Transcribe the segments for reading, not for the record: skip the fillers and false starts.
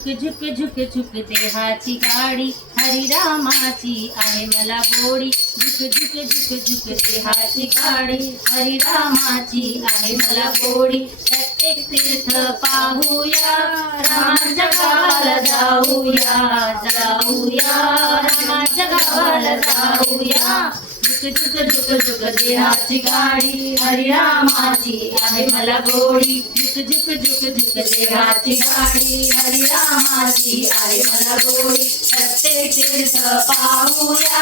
झुक झुक झुक देहाची गाडी हरिरामाची आहे मला गोडी. झुक झुक झुक झुक देहाची गाडी हरिरामाची आहे मला गोडी. प्रत्येक तीर्थ पाहूया रामाच्या गावाला जाऊया जाऊया रामाच्या गावाला जाऊया. झुक झुक झुक झुक देहाची गाडी हरिरामाची आहे मला गोडी. झुक झुक झुक झुक देहाची गाडी हरिरामाची आहे मला गोडी. प्रत्येक तीर्थ पाहूया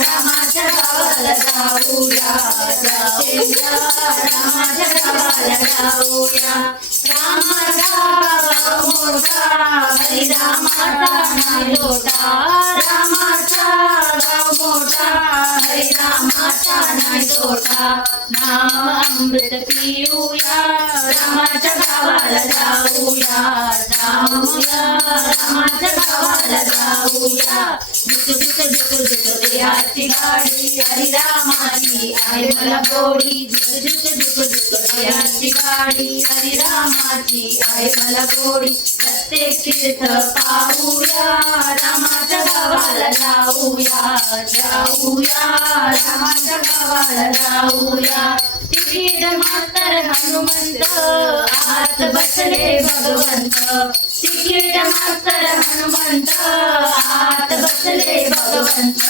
रामाच्या गावाला जाऊया जाऊया रामाच्या गावाला जाऊया. रामाचा गाव मोठा हरिरामाचा नाही तोटा. रामाचा गाव मोठा हरिरामाचा नाही तोटा. नाम अमृत पिऊया रामाच्या गावाला जाऊया जाऊया रामाच्या गावाला जाऊया. झुक झुक झुक झुक देहाची गाडी हरिरामाची आहे मला गोडी. झुक झुक झुक झुक देहाची गाडी हरिरामाची आहे मला गोडी. प्रत्येक तीर्थ पाहूया रामाच्या गावाला जाऊया जाऊया रामाच्या गावाला जाऊया. तिकीट मास्तर हनुमंत आत बसले भगवंत. तिकीट मास्तर हनुमंत आत बसले भगवंत.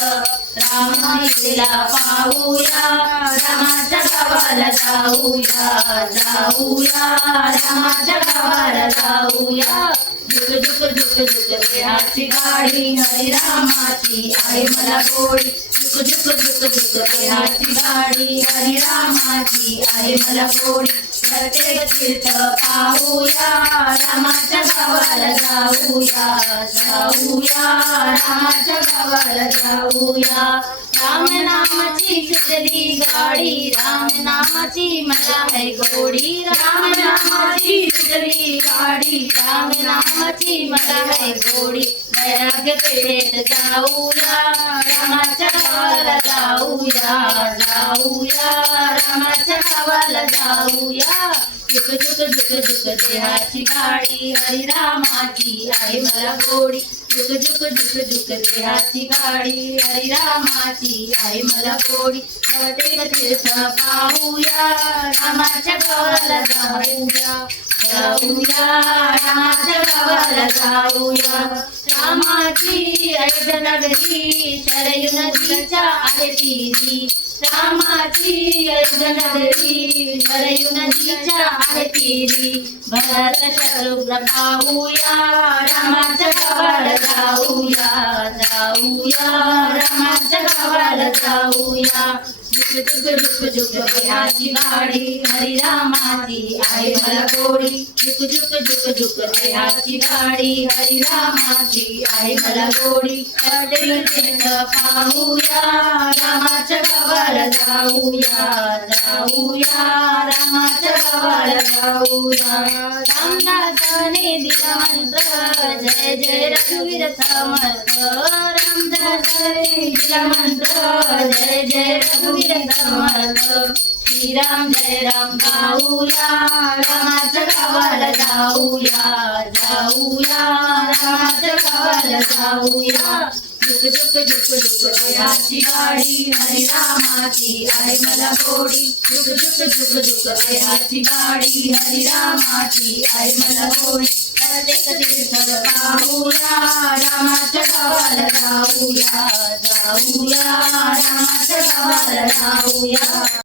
रामाईला पाहूया रामाच्या गावाला जाऊया जाऊया रामाच्या गावाला जाऊया. झुक झुक झुक झुक देहाची गाडी हरिरामाची आहे मला गोडी. झुक झुक झुक झुक देहाची गाडी हरिरामाची आहे मला गोडी. प्रत्येक तीर्थ पाहूया रामाच्या गावाला जाऊया जाऊया रामाच्या गावाला जाऊया. राम नामाची सुचली गाडी राम नामाची मला है गोडी. राम नामाची सुचली गाडी राम नामाची मला है गोडी. वैराग्य पेठेत जाऊया रामाच्या गावाला जाऊया जाऊया रामाच्या गावाला जाऊया. झुक झुक झुक झुक देहाची गाडी हरिरामाची आहे मला गोडी. झुक झुक झुक झुक देहाची गाडी हरिरामाची आहे मला गोडी. प्रत्येक तीर्थ पाहूया रामाच्या गावाला जाऊया जाऊया रामाच्या गावाला जाऊया. रामाची अयोध्यानगरी शरयू नदीच्या आहे तीरी. रामाची अयोध्यानगरी शरयू नदीच्या आहे तीरी. भरत शत्रुघ्न पाहूया रामाच्या गावाला जाऊया जाऊया रामाच्या गावाला जाऊया. झुक झुक झुक झुक देहाची गाडी हरिरामाची आहे मला गोडी. झुक झुक झुक झुक देहाची गाडी हरिरामाची आहे मला गोडी. प्रत्येक तीर्थ पाहूया रामाच्या गावाला जाऊया जाऊया रामाच्या गावाला जाऊया. रामदासाने दिला मंत्र जय जय रघुवीर समर्थ. रामदासाने दिला मंत्र जय जय रघुवीर समर्थ. श्रीराम जय राम गाऊया रामाच्या गावाला जाऊया जाऊया रामाच्या गावाला जाऊया. झुक झुक झुक झुक देहाची गाडी हरिरामाची आहे मला गोडी. झुक झुक झुक झुक देहाची गाडी हरिरामाची आहे मला गोडी. प्रत्येक तीर्थ पाहूया रामाच्या गावाला जाऊया जाऊया रामाच्या गावाला जाऊया.